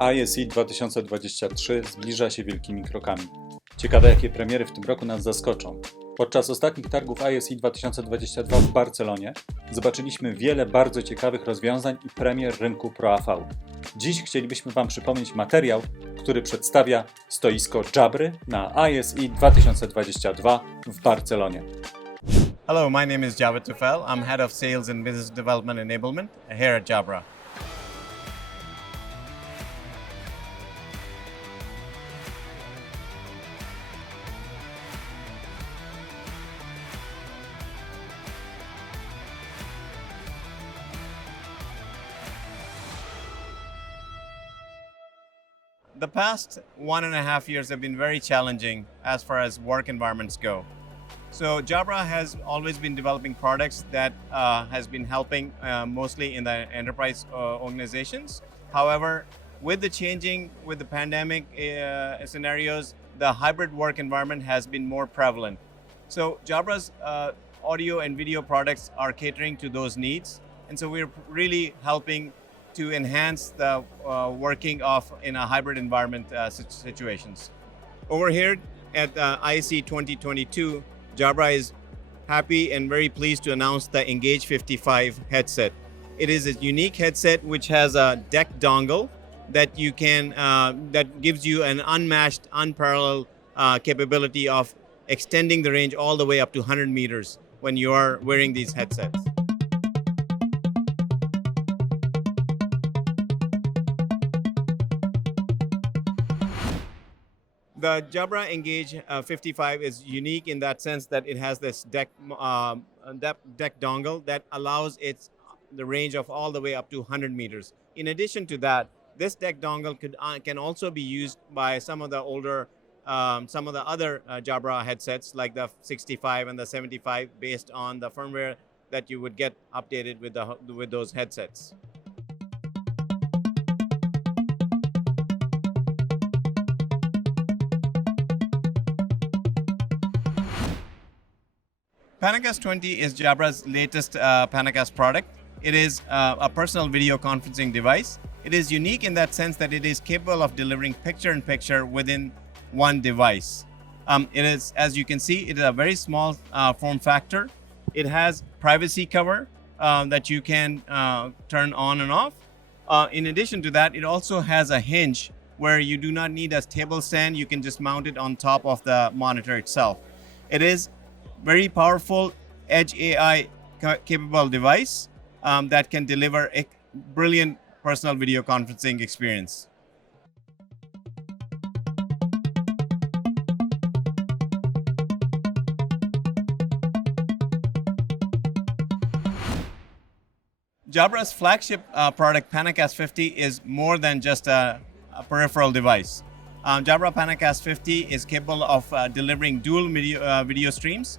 ISE 2023 zbliża się wielkimi krokami. Ciekawe, jakie premiery w tym roku nas zaskoczą. Podczas ostatnich targów ISE 2022 w Barcelonie zobaczyliśmy wiele bardzo ciekawych rozwiązań i premier rynku Pro AV. Dziś chcielibyśmy Wam przypomnieć materiał, który przedstawia stoisko Jabry na ISE 2022 w Barcelonie. Hello, my name is Javed Tufail. I'm Head of Sales and Business Development Enablement here at Jabra. The past 1.5 years have been very challenging as far as work environments go. So Jabra has always been developing products that has been helping mostly in the enterprise organizations. However, with the pandemic scenarios, the hybrid work environment has been more prevalent. So Jabra's audio and video products are catering to those needs. And so we're really helping to enhance the working of in a hybrid environment situations. Over here at ISE 2022, Jabra is happy and very pleased to announce the Engage 55 headset. It is a unique headset which has a DECT dongle that you can that gives you an unmatched, unparalleled capability of extending the range all the way up to 100 meters when you are wearing these headsets. The Jabra Engage 55 is unique in that sense that it has this DECT dongle that allows the range of all the way up to 100 meters. In addition to that, this DECT dongle can also be used by some of the other Jabra headsets like the 65 and the 75 based on the firmware that you would get updated with those headsets. PanaCast 20 is Jabra's latest PanaCast product. It is a personal video conferencing device. It is unique in that sense that it is capable of delivering picture-in-picture within one device. It is, as you can see, it is a very small form factor. It has privacy cover that you can turn on and off. In addition to that, it also has a hinge where you do not need a table stand. You can just mount it on top of the monitor itself. It is very powerful Edge AI capable device that can deliver a brilliant personal video conferencing experience. Jabra's flagship product PanaCast 50 is more than just a peripheral device. Jabra PanaCast 50 is capable of delivering dual video streams.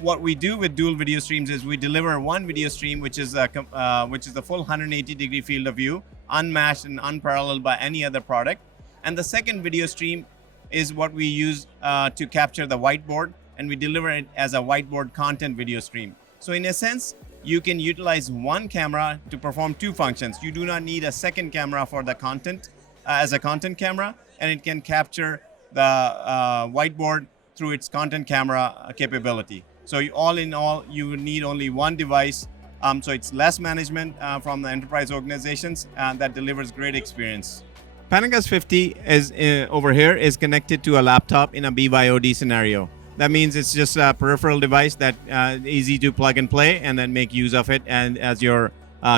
What we do with dual video streams is we deliver one video stream, which is the full 180-degree field of view, unmatched and unparalleled by any other product. And the second video stream is what we use to capture the whiteboard, and we deliver it as a whiteboard content video stream. So in a sense, you can utilize one camera to perform two functions. You do not need a second camera for the content as a content camera, and it can capture the whiteboard through its content camera capability. So all in all, you would need only one device. So it's less management from the enterprise organizations that delivers great experience. PanaCast 50 is over here is connected to a laptop in a BYOD scenario. That means it's just a peripheral device that easy to plug and play and then make use of it and as your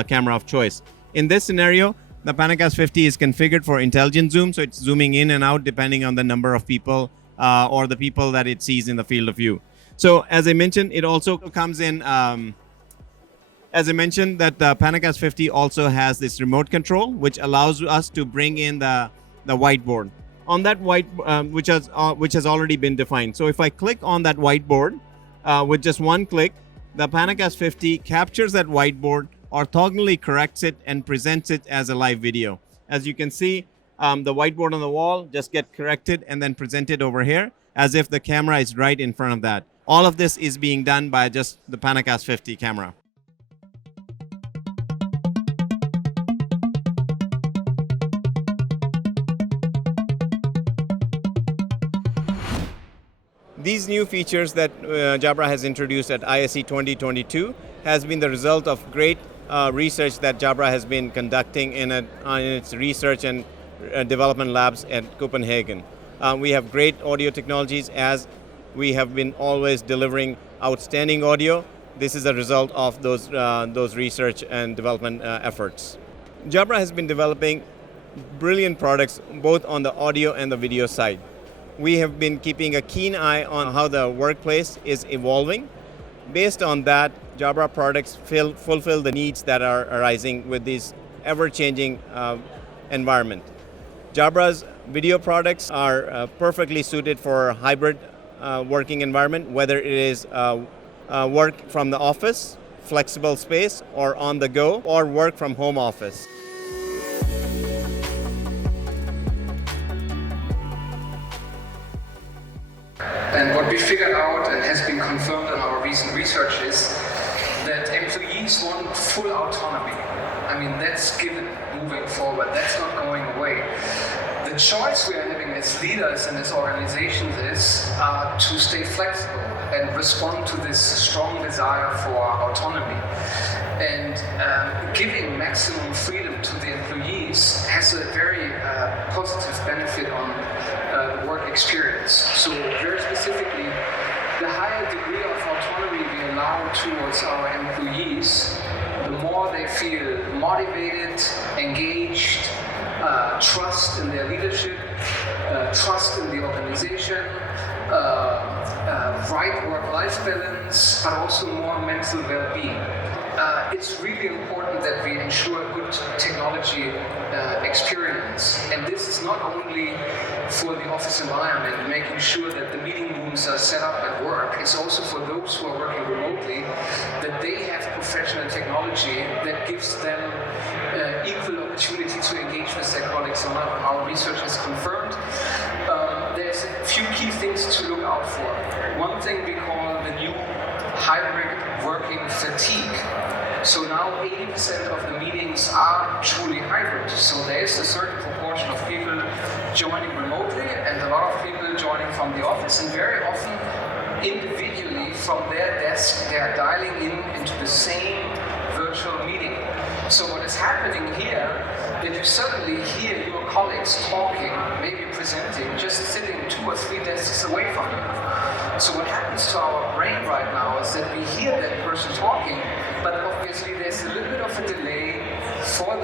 camera of choice. In this scenario, the PanaCast 50 is configured for intelligent zoom, so it's zooming in and out depending on the number of people or the people that it sees in the field of view. So as I mentioned, it also comes in, as I mentioned, that the PanaCast 50 also has this remote control, which allows us to bring in the whiteboard. On that which has already been defined. So if I click on that whiteboard with just one click, the PanaCast 50 captures that whiteboard, orthogonally corrects it, and presents it as a live video. As you can see, the whiteboard on the wall just get corrected and then presented over here as if the camera is right in front of that. All of this is being done by just the PanaCast 50 camera. These new features that Jabra has introduced at ISE 2022 has been the result of great research that Jabra has been conducting in its research and development labs at Copenhagen. We have great audio technologies, as we have been always delivering outstanding audio. This is a result of those research and development efforts. Jabra has been developing brilliant products both on the audio and the video side. We have been keeping a keen eye on how the workplace is evolving. Based on that, Jabra products fulfill the needs that are arising with this ever-changing environment. Jabra's video products are perfectly suited for a hybrid working environment, whether it is work from the office, flexible space, or on the go, or work from home office. And what we figured out and has been confirmed in our recent research is that employees want full autonomy. I mean, that's given moving forward. That's not going away. The choice we are having as leaders and as organizations is to stay flexible and respond to this strong desire for autonomy. And giving maximum freedom to the employees has a very positive benefit on the work experience. So very specifically, the higher degree of autonomy we allow towards our employees, the more they feel motivated, engaged, trust in their leadership, trust in the organization, right work-life balance, but also more mental well-being. It's really important that we ensure good technology experience. And this is not only for the office environment, making sure that the meeting rooms are set up at work. It's also for those who are working remotely, that they have professional technology that gives them equal opportunity to engage with their colleagues. And our research has confirmed there's a few key things to look out for. One thing we call the new hybrid working fatigue. So now 80% of the meetings are truly hybrid. So there is a certain proportion of people joining remotely and a lot of people joining from the office, and very often individually from their desk they are dialing into the same virtual meeting. So what is happening here, that you suddenly hear your colleagues talking, maybe presenting, just sitting 2 or 3 desks away from you. So what happens to our brain right now is that we hear that person talking, but obviously there's a little bit of a delay for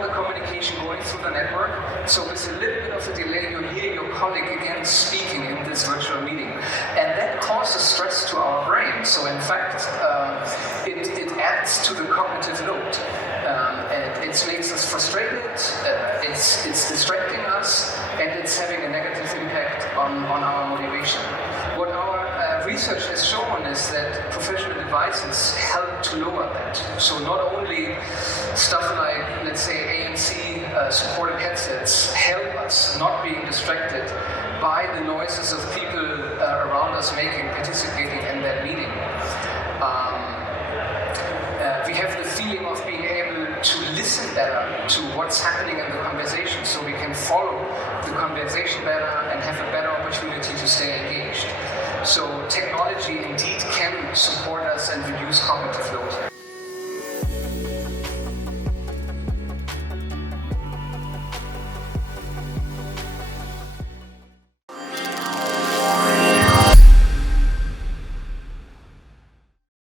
the communication going through the network. So with a little bit of a delay, you hear your colleague again speaking in this virtual meeting. And that causes stress to our brain. So in fact, it adds to the cognitive load. And it makes us frustrated, it's distracting us, and it's having a negative impact on our motivation. What our research has shown is that professional devices help to lower that. So not only stuff like, let's say, ANC supported headsets help us not being distracted by the noises of people around us participating in that meeting. We have the feeling of being able to listen better to what's happening in the conversation, so we can follow the conversation better and have a better opportunity to stay engaged. So technology indeed can support us and reduce cognitive load.